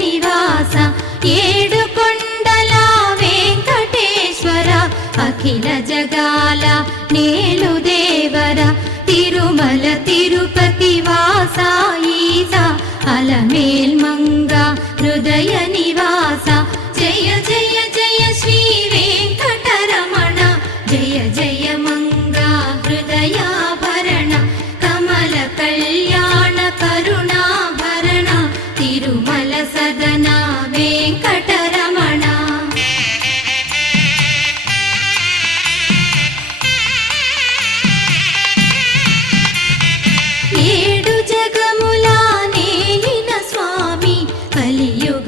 నివాస ఏడు కొండల వెంకటేశ్వర అఖిల జగాల నేలు దేవర తిరుమల తిరుపతి వాస ఈసా అలమేల్ మంగ హృదయ నివాస జయ జయ జయ శ్రీ వెంకటరమణ జయ జయ మంగ హృదయాభరణ కమల కళ్యాణ కరుణాభరణ తిరుమల సదన వెంకటరమణ ఏడు జగముల నేలిన స్వామి కలియుగ